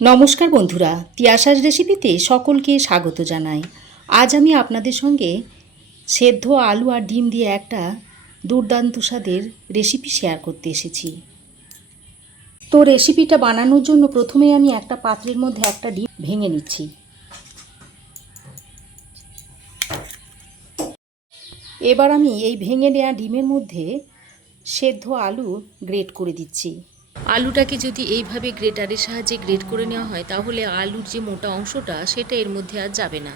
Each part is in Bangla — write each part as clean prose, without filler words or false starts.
নমস্কার বন্ধুরা, তিয়াশার রেসিপিতে সকলকে স্বাগত জানাই। আজ আমি আপনাদের সঙ্গে সেদ্ধ আলু আর ডিম দিয়ে একটা দুর্দান্ত স্বাদের রেসিপি শেয়ার করতে এসেছি। তো রেসিপিটা বানানোর জন্য প্রথমে আমি একটা পাত্রের মধ্যে একটা ডিম ভেঙে নিচ্ছি। এবার আমি এই ভেঙে নেওয়া ডিমের মধ্যে সেদ্ধ আলু গ্রেট করে দিচ্ছি। আলুটাকে যদি এইভাবে গ্রেটারের সাহায্যে গ্রেট করে নেওয়া হয় তাহলে আলুর যে মোটা অংশটা সেটা এর মধ্যে আর যাবে না।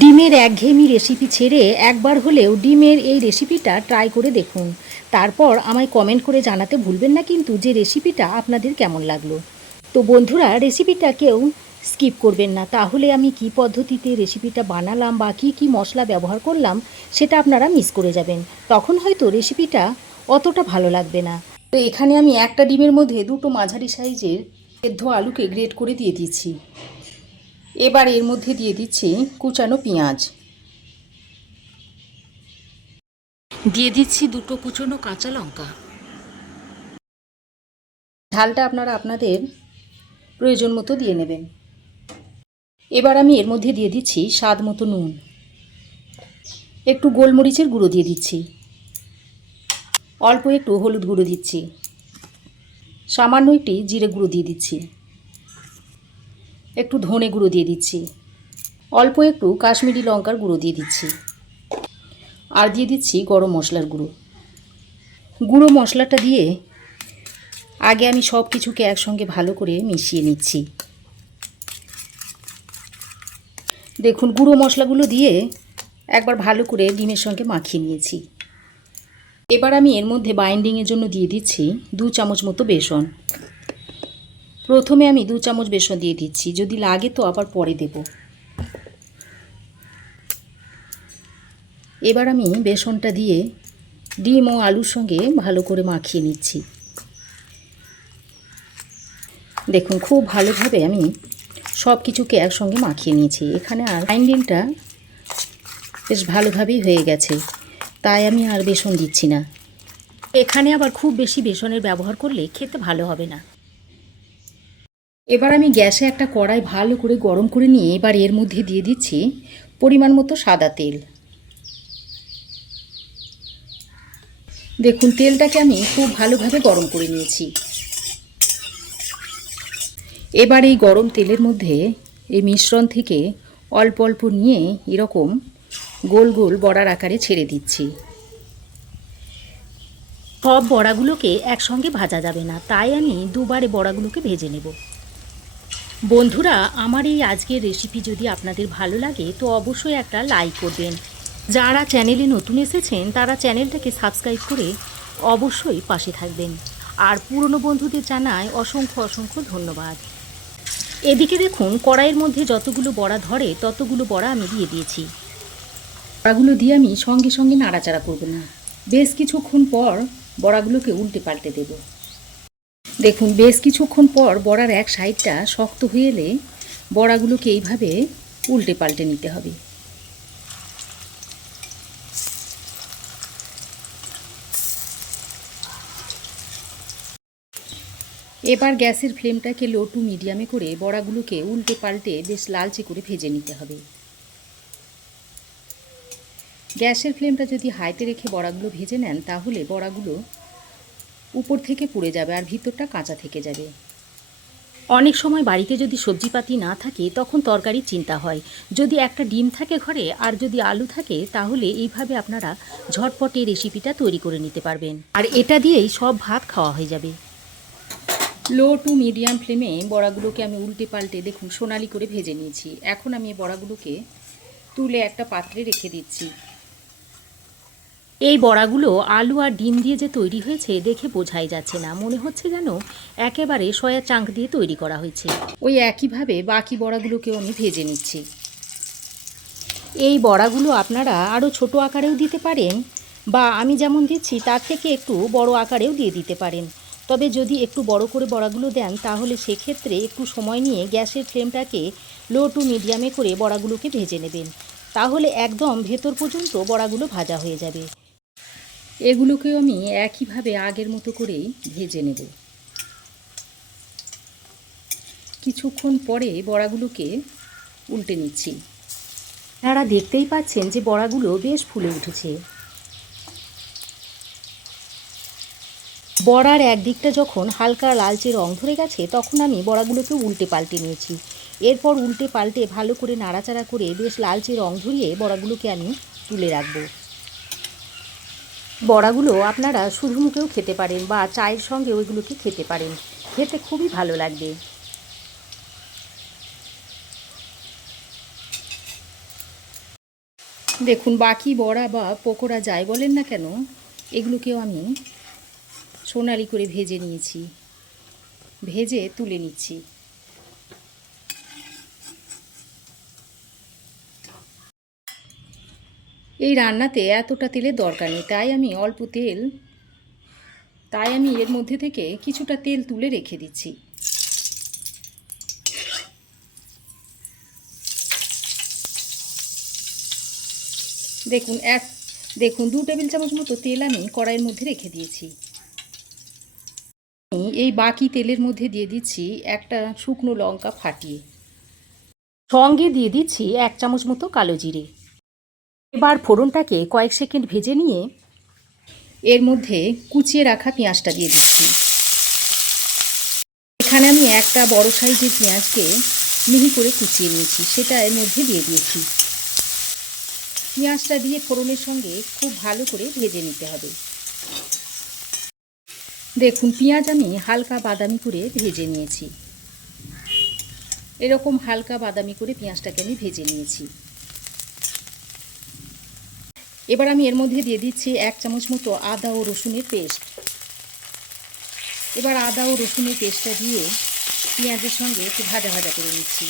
ডিমের একঘেয়েমি রেসিপি ছেড়ে একবার হলেও ডিমের এই রেসিপিটা ট্রাই করে দেখুন। তারপর আমায় কমেন্ট করে জানাতে ভুলবেন না কিন্তু যে রেসিপিটা আপনাদের কেমন লাগলো। তো বন্ধুরা, রেসিপিটা কেউ স্কিপ করবেন না, তাহলে আমি কি পদ্ধতিতে রেসিপিটা বানালাম বা কি মশলা ব্যবহার করলাম সেটা আপনারা মিস করে যাবেন। তখন হয়তো রেসিপিটা অতটা ভালো লাগবে না। তো এখানে আমি একটা ডিমের মধ্যে দুটো মাঝারি সাইজের সেদ্ধ আলুকে গ্রেট করে দিয়ে দিচ্ছি। এবার এর মধ্যে দিয়ে দিচ্ছি কুচানো পেঁয়াজ, দিয়ে দিচ্ছি দুটো কুচনো কাঁচা লঙ্কা। ঝালটা আপনারা আপনাদের প্রয়োজন মতো দিয়ে নেবেন। এবার আমি এর মধ্যে দিয়ে দিচ্ছি স্বাদ মতো নুন, একটু গোলমরিচের গুঁড়ো দিয়ে দিচ্ছি, অল্প একটু হলুদ গুঁড়ো দিচ্ছি, সামান্য একটি জিরে গুঁড়ো দিয়ে দিচ্ছি, একটু ধনে গুঁড়ো দিয়ে দিচ্ছি, অল্প একটু কাশ্মীরি লঙ্কার গুঁড়ো দিয়ে দিচ্ছি, আর দিয়ে দিচ্ছি গরম মশলার গুঁড়ো। গুঁড়ো মশলাটা দিয়ে আগে আমি সব কিছুকে একসঙ্গে ভালো করে মিশিয়ে নিচ্ছি। দেখুন, গুঁড়ো মশলাগুলো দিয়ে একবার ভালো করে ডিমের সঙ্গে মাখিয়ে নিয়েছি। এবার আমি এর মধ্যে বাইন্ডিংয়ের জন্য দিয়ে দিচ্ছি 2 চামচ মতো বেসন। প্রথমে আমি 2 চামচ বেসন দিয়ে দিচ্ছি, যদি লাগে তো আবার পরে দেব। এবার আমি বেসনটা দিয়ে ডিম ও আলুর সঙ্গে ভালো করে মাখিয়ে নিচ্ছি। দেখুন, খুব ভালোভাবে আমি সব কিছুকে একসঙ্গে মাখিয়ে নিয়েছি। এখানে আর বাইন্ডিংটা বেশ ভালোভাবেই হয়ে গেছে, তাই আমি আর বেসন দিচ্ছি না। এখানে আবার খুব বেশি বেসনের ব্যবহার করলে খেতে ভালো হবে না। এবার আমি গ্যাসে একটা কড়াই ভালো করে গরম করে নিয়ে এবার এর মধ্যে দিয়ে দিচ্ছি পরিমাণ মতো সাদা তেল। দেখুন, তেলটাকে আমি খুব ভালোভাবে গরম করে নিয়েছি। এবার এই গরম তেলের মধ্যে এই মিশ্রণ থেকে অল্প অল্প নিয়ে এরকম গোল গোল বড়ার আকারে ছেড়ে দিচ্ছি। সব বড়াগুলোকে একসঙ্গে ভাজা যাবে না, তাই আমি দুবারে বড়াগুলোকে ভেজে নেব। বন্ধুরা, আমার এই আজকের রেসিপি যদি আপনাদের ভালো লাগে তো অবশ্যই একটা লাইক করবেন। যারা চ্যানেলে নতুন এসেছেন তারা চ্যানেলটাকে সাবস্ক্রাইব করে অবশ্যই পাশে থাকবেন। আর পুরনো বন্ধুদের জানাই অসংখ্য অসংখ্য ধন্যবাদ। এদিকে দেখুন, কড়াইয়ের মধ্যে যতগুলো বড়া ধরে ততগুলো বড়া আমি দিয়ে দিয়েছি। বড়াগুলো দিয়ে আমি সঙ্গে সঙ্গে নাড়াচাড়া করব না, বেশ কিছুক্ষণ পর বড়াগুলোকে উল্টে পাল্টে দেব। দেখুন, বেশ কিছুক্ষণ পর বড়ার এক সাইডটা শক্ত হয়ে এলে বড়াগুলোকে এইভাবে উল্টে পাল্টে নিতে হবে। এবার গ্যাসের ফ্লেমটাকে লো টু মিডিয়ামে করে বড়াগুলোকে উল্টে পাল্টে বেশ লালচে করে ভেজে নিতে হবে। গ্যাসের ফ্লেমটা যদি হাইতে রেখে বড়াগুলো ভেজে নেন তাহলে বড়াগুলো উপর থেকে পুড়ে যাবে আর ভিতরটা কাঁচা থেকে যাবে। অনেক সময় বাড়িতে যদি সবজিপাতি না থাকে তখন তরকারির চিন্তা হয়। যদি একটা ডিম থাকে ঘরে আর যদি আলু থাকে তাহলে এইভাবে আপনারা ঝটপট এই রেসিপিটা তৈরি করে নিতে পারবেন, আর এটা দিয়েই সব ভাত খাওয়া হয়ে যাবে। লো টু মিডিয়াম ফ্লেমে বড়াগুলোকে আমি উল্টে পাল্টে দেখুন সোনালি করে ভেজে নিয়েছি। এখন আমি এই বড়াগুলোকে তুলে একটা পাত্রে রেখে দিচ্ছি। এই বড়াগুলো আলু আর ডিম দিয়ে যে তৈরি হয়েছে দেখে বোঝাই যাচ্ছে না, মনে হচ্ছে যেন একেবারে সয়া চাঙ্ক দিয়ে তৈরি করা হয়েছে। ওই একইভাবে বাকি বড়াগুলোকেও আমি ভেজে নিচ্ছি। এই বড়াগুলো আপনারা আরও ছোট আকারেও দিতে পারেন বা আমি যেমন দিচ্ছি তার থেকে একটু বড় আকারেও দিয়ে দিতে পারেন। তবে যদি একটু বড় করে বড়াগুলো দেন তাহলে সেক্ষেত্রে একটু সময় নিয়ে গ্যাসের ফ্লেমটাকে লো টু মিডিয়ামে করে বড়াগুলোকে ভেজে নেবেন, তাহলে একদম ভেতর পর্যন্ত বড়াগুলো ভাজা হয়ে যাবে। এগুলোকেও আমি একইভাবে আগের মতো করেই ভেজে নেব। কিছুক্ষণ পরে বড়াগুলোকে উল্টে নিচ্ছি। আপনারা দেখতেই পাচ্ছেন যে বড়াগুলো বেশ ফুলে উঠেছে। বড়ার একদিকটা যখন হালকা লালচে রং ধরে গেছে তখন আমি বড়াগুলোকে উল্টে পাল্টে নিয়েছি। এরপর উল্টে পাল্টে ভালো করে নাড়াচাড়া করে বেশ লালচে রং ধরিয়ে বড়াগুলোকে আমি তুলে রাখব। বড়াগুলো আপনারা শুধু মুখেও খেতে পারেন বা চায়ের সঙ্গে ওইগুলোকে খেতে পারেন, খেতে খুবই ভালো লাগবে। দেখুন, বাকি বড়া বা পকোড়া যাই বলেন না কেন, এগুলোকেও আমি সোনালি করে ভেজে নিয়েছি, ভেজে তুলে নিচ্ছি। এই রান্নাতে এতটা তেলের দরকার নেই, তাই আমি এর মধ্যে থেকে কিছুটা তেল তুলে রেখে দিচ্ছি। দেখুন 2 টেবিল চামচ মতো তেল আমি কড়াইয়ের মধ্যে রেখে দিয়েছি। এই বাকি তেলের মধ্যে দিয়ে দিচ্ছি একটা শুকনো লঙ্কা ফাটিয়ে, সঙ্গে দিয়ে দিচ্ছি 1 চামচ মতো কালো জিরে। এবার ফোড়নটাকে কয়েক সেকেন্ড ভেজে নিয়ে এর মধ্যে কুচিয়ে রাখা পেঁয়াজটা দিয়ে দিচ্ছি। এখানে আমি একটা বড় সাইজের পেঁয়াজকে মিহি করে কুচিয়ে নিয়েছি, সেটা এর মধ্যে দিয়ে দিয়েছি। পেঁয়াজটা দিয়ে ফোড়নের সঙ্গে খুব ভালো করে ভেজে নিতে হবে। দেখুন, পেঁয়াজ আমি হালকা বাদামি করে ভেজে নিয়েছি। এরকম হালকা বাদামি করে পেঁয়াজটাকে আমি ভেজে নিয়েছি। এবার আমি এর মধ্যে দিয়ে দিচ্ছি 1 চামচ মতো আদা ও রসুনের পেস্ট। এবার আদা ও রসুনের পেস্টটা দিয়ে পেঁয়াজের সঙ্গে একটু ভাজা ভাজা করে নিচ্ছি।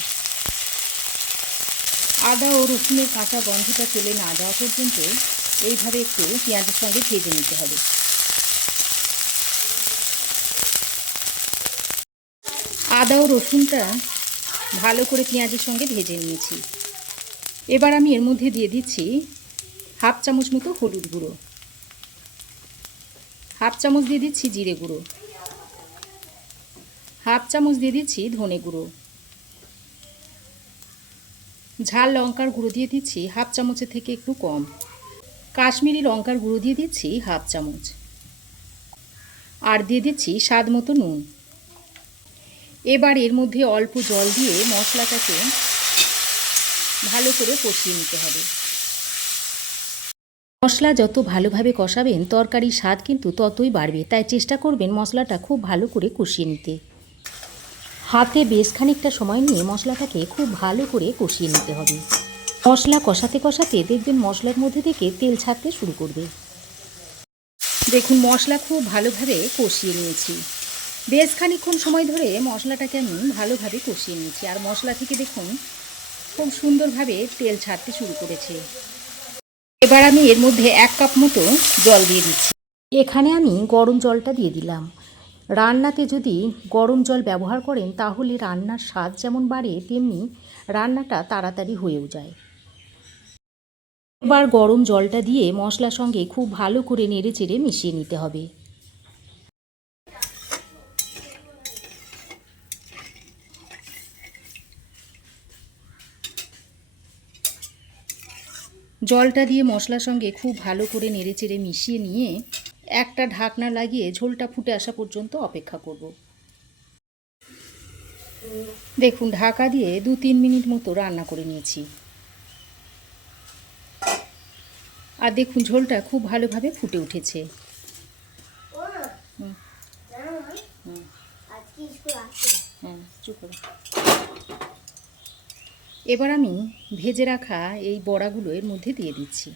আদা ও রসুনের কাঁচা গন্ধটা চলে না যাওয়া পর্যন্ত এইভাবে একটু পেঁয়াজের সঙ্গে ভেজে নিতে হবে। আদা ও রসুনটা ভালো করে পেঁয়াজের সঙ্গে ভেজে নিয়েছি। এবার আমি এর মধ্যে দিয়ে দিচ্ছি 1/2 চামচ মতো হলুদ গুঁড়ো, 1/2 চামচ দিয়ে দিচ্ছি জিরে গুঁড়ো, 1/2 চামচ দিয়ে দিচ্ছি ধনে গুঁড়ো, ঝাল লঙ্কার গুঁড়ো দিয়ে দিচ্ছি 1/2 চামচের থেকে একটু কম, কাশ্মীরি লঙ্কার গুঁড়ো দিয়ে দিচ্ছি 1/2 চামচ, আর দিয়ে দিচ্ছি স্বাদ মতো নুন। এবার এর মধ্যে অল্প জল দিয়ে মশলাটাকে ভালো করে কষিয়ে নিতে হবে। মশলা যত ভালোভাবে কষাবেন তরকারির স্বাদ কিন্তু ততই বাড়বে, তাই চেষ্টা করবেন মশলাটা খুব ভালো করে কষিয়ে নিতে। হাতে বেশ খানিকটা সময় নিয়ে মশলাটাকে খুব ভালো করে কষিয়ে নিতে হবে। মশলা কষাতে কষাতে দেখবেন মশলার মধ্যে থেকে তেল ছাড়তে শুরু করবে। দেখুন, মশলা খুব ভালোভাবে কষিয়ে নিয়েছি। বেশ খানিকক্ষণ সময় ধরে মশলাটাকে আমি ভালোভাবে কষিয়ে নিয়েছি, আর মশলা থেকে দেখুন খুব সুন্দরভাবে তেল ছাড়তে শুরু করেছে। এবার আমি এর মধ্যে 1 কাপ মতো জল দিয়ে দিচ্ছি। এখানে আমি গরম জলটা দিয়ে দিলাম। রান্নাতে যদি গরম জল ব্যবহার করেন তাহলে রান্নার স্বাদ যেমন বাড়ে তেমনি রান্নাটা তাড়াতাড়ি হয়েও যায়। এবার গরম জলটা দিয়ে মশলার সঙ্গে খুব ভালো করে নেড়েচেড়ে মিশিয়ে নিতে হবে। জলটা দিয়ে মশলার সঙ্গে খুব ভালো করে নেড়েচেড়ে মিশিয়ে নিয়ে একটা ঢাকনা লাগিয়ে ঝোলটা ফুটে আসা পর্যন্ত অপেক্ষা করব। দেখুন, ঢাকা দিয়ে 2-3 মিনিট মতো রান্না করে নিয়েছি, আর দেখুন ঝোলটা খুব ভালোভাবে ফুটে উঠেছে। এবার আমি ভেজে রাখা এই বড়াগুলো এর মধ্যে দিয়ে দিচ্ছি।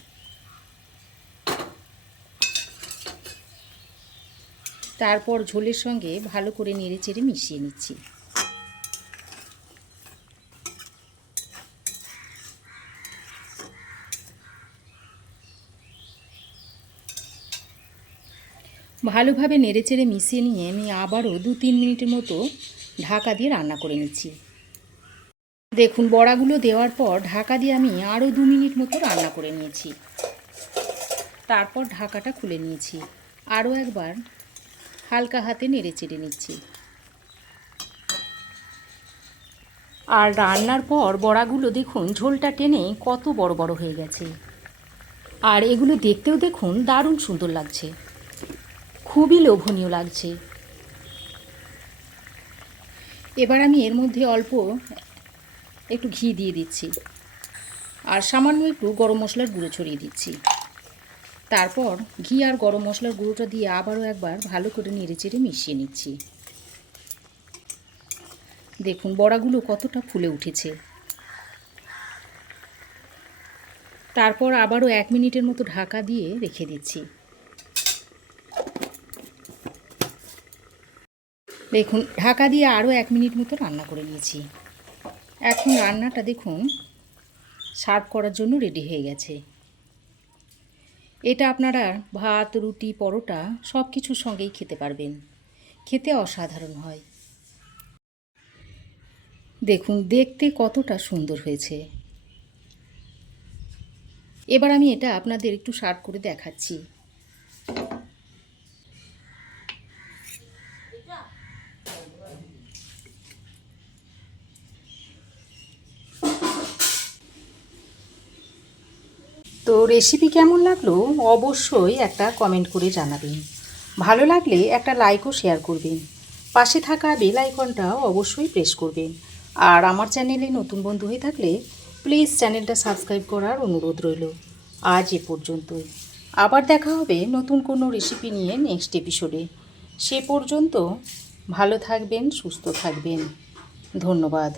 তারপর ঝোলের সঙ্গে ভালো করে নেড়েচেড়ে মিশিয়ে নিচ্ছি। ভালোভাবে নেড়েচেড়ে মিশিয়ে নিয়ে আমি আবারও 2-3 মিনিটের মতো ঢাকা দিয়ে রান্না করে নিচ্ছি। দেখুন, বড়াগুলো দেওয়ার পর ঢাকা দিয়ে আমি আরও 2 মিনিট মতো রান্না করে নিয়েছি। তারপর ঢাকাটা খুলে নিয়েছি, আরও একবার হালকা হাতে নেড়েচেড়ে নিচ্ছি। আর রান্নার পর বড়াগুলো দেখুন ঝোলটা টেনে কত বড় বড় হয়ে গেছে। আর এগুলো দেখতেও দেখুন দারুণ সুন্দর লাগছে, খুবই লোভনীয় লাগছে। এবার আমি এর মধ্যে অল্প একটু ঘি দিয়ে দিচ্ছি আর সামান্য একটু গরম মশলার গুঁড়ো ছড়িয়ে দিচ্ছি। তারপর ঘি আর গরম মশলার গুঁড়োটা দিয়ে আবারও একবার ভালো করে নেড়েচেড়ে মিশিয়ে নিচ্ছি। দেখুন বড়াগুলো কতটা ফুলে উঠেছে। তারপর আবারও 1 মিনিটের মতো ঢাকা দিয়ে রেখে দিচ্ছি। দেখুন ঢাকা দিয়ে আরও 1 মিনিট মতো রান্না করে নিয়েছি। এখন রান্নাটা দেখুন সার্ভ করার জন্য রেডি হয়ে গেছে। এটা আপনারা ভাত, রুটি, পরোটা সব কিছুর সঙ্গেই খেতে পারবেন, খেতে অসাধারণ হয়। দেখুন দেখতে কতটা সুন্দর হয়েছে। এবার আমি এটা আপনাদের একটু সার্ভ করে দেখাচ্ছি। তো রেসিপি কেমন লাগলো অবশ্যই একটা কমেন্ট করে জানাবেন। ভালো লাগলে একটা লাইক ও শেয়ার করবেন। পাশে থাকা বেল আইকনটা অবশ্যই প্রেস করবেন। আর আমার চ্যানেলে নতুন বন্ধু হয়ে থাকলে প্লিজ চ্যানেলটা সাবস্ক্রাইব করার অনুরোধ রইল। আজ এ পর্যন্তই। আবার দেখা হবে নতুন কোনো রেসিপি নিয়ে নেক্সট এপিসোডে। সে পর্যন্ত ভালো থাকবেন, সুস্থ থাকবেন। ধন্যবাদ।